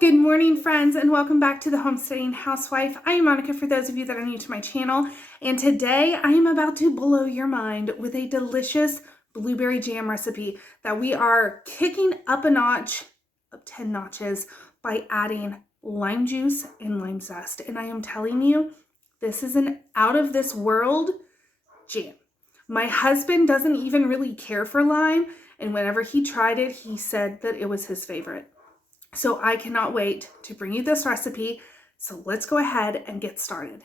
Good morning, friends, and welcome back to the Homesteading Housewife. I am Monica for those of you that are new to my channel, and today I am about to blow your mind with a delicious blueberry jam recipe that we are kicking up a notch, up 10 notches, by adding lime juice and lime zest. And I am telling you, this is an out of this world jam. My husband doesn't even really care for lime, and whenever he tried it, he said that it was his favorite. So I cannot wait to bring you this recipe. So let's go ahead and get started.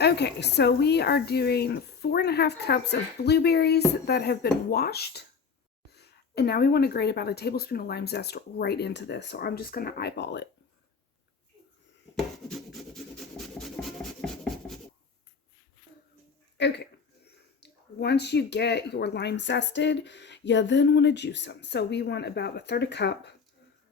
Okay, so we are doing 4.5 cups of blueberries that have been washed. And now we want to grate about a tablespoon of lime zest right into this. So I'm just going to eyeball it. Okay, once you get your lime zested, you then want to juice them. So we want about 1/3 cup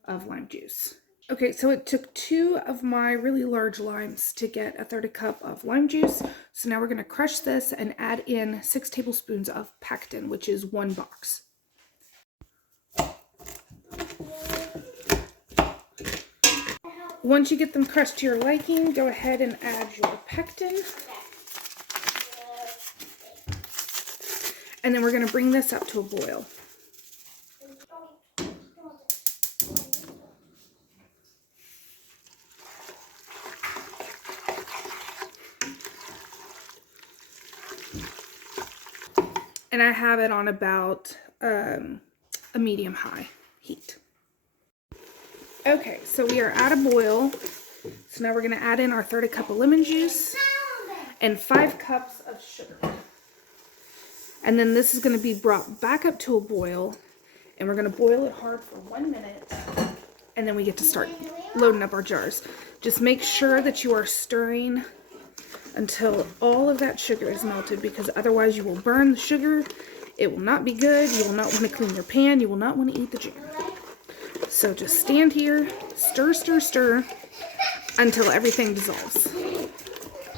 of lime juice. Okay, so it took 2 of my really large limes to get 1/3 cup of lime juice. So now we're going to crush this and add in 6 tablespoons of pectin, which is 1 box. Once you get them crushed to your liking, go ahead and add your pectin. And then we're going to bring this up to a boil. And I have it on about a medium-high heat. Okay, so we are at a boil. So now we're going to add in our 1/3 cup of lemon juice and 5 cups of sugar. And then this is going to be brought back up to a boil, and we're going to boil it hard for 1 minute, and then we get to start loading up our jars. Just make sure that you are stirring until all of that sugar is melted, because otherwise you will burn the sugar. It will not be good. You will not want to clean your pan. You will not want to eat the jam. So just stand here, stir, stir, stir until everything dissolves.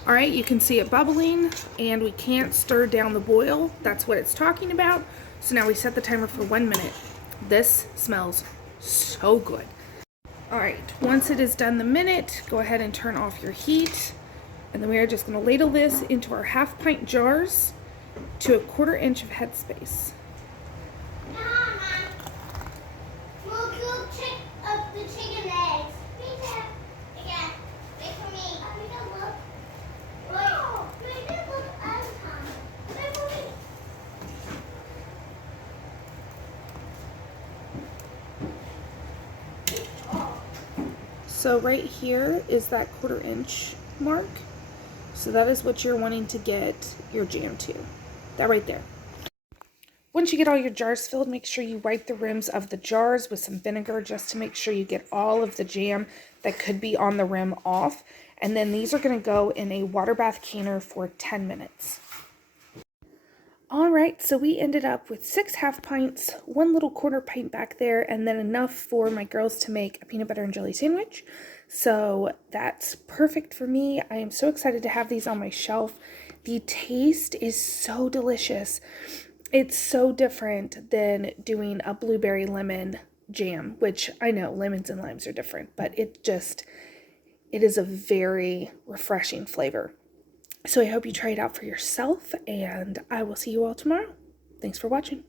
All right, you can see it bubbling, and we can't stir down the boil. That's what it's talking about. So now we set the timer for 1 minute. This smells so good. All right, once it is done the minute, go ahead and turn off your heat. And then we are just going to ladle this into our 1/2 pint jars to 1/4 inch of headspace. So right here is that 1/4 inch mark. So that is what you're wanting to get your jam to. That right there. Once you get all your jars filled, make sure you wipe the rims of the jars with some vinegar just to make sure you get all of the jam that could be on the rim off. And then these are going to go in a water bath canner for 10 minutes. All right, so we ended up with 6 1/2 pints, 1 little 1/4 pint back there, and then enough for my girls to make a peanut butter and jelly sandwich. So that's perfect for me. I am so excited to have these on my shelf. The taste is so delicious. It's so different than doing a blueberry lemon jam, which I know lemons and limes are different, but it is a very refreshing flavor. So I hope you try it out for yourself, and I will see you all tomorrow. Thanks for watching.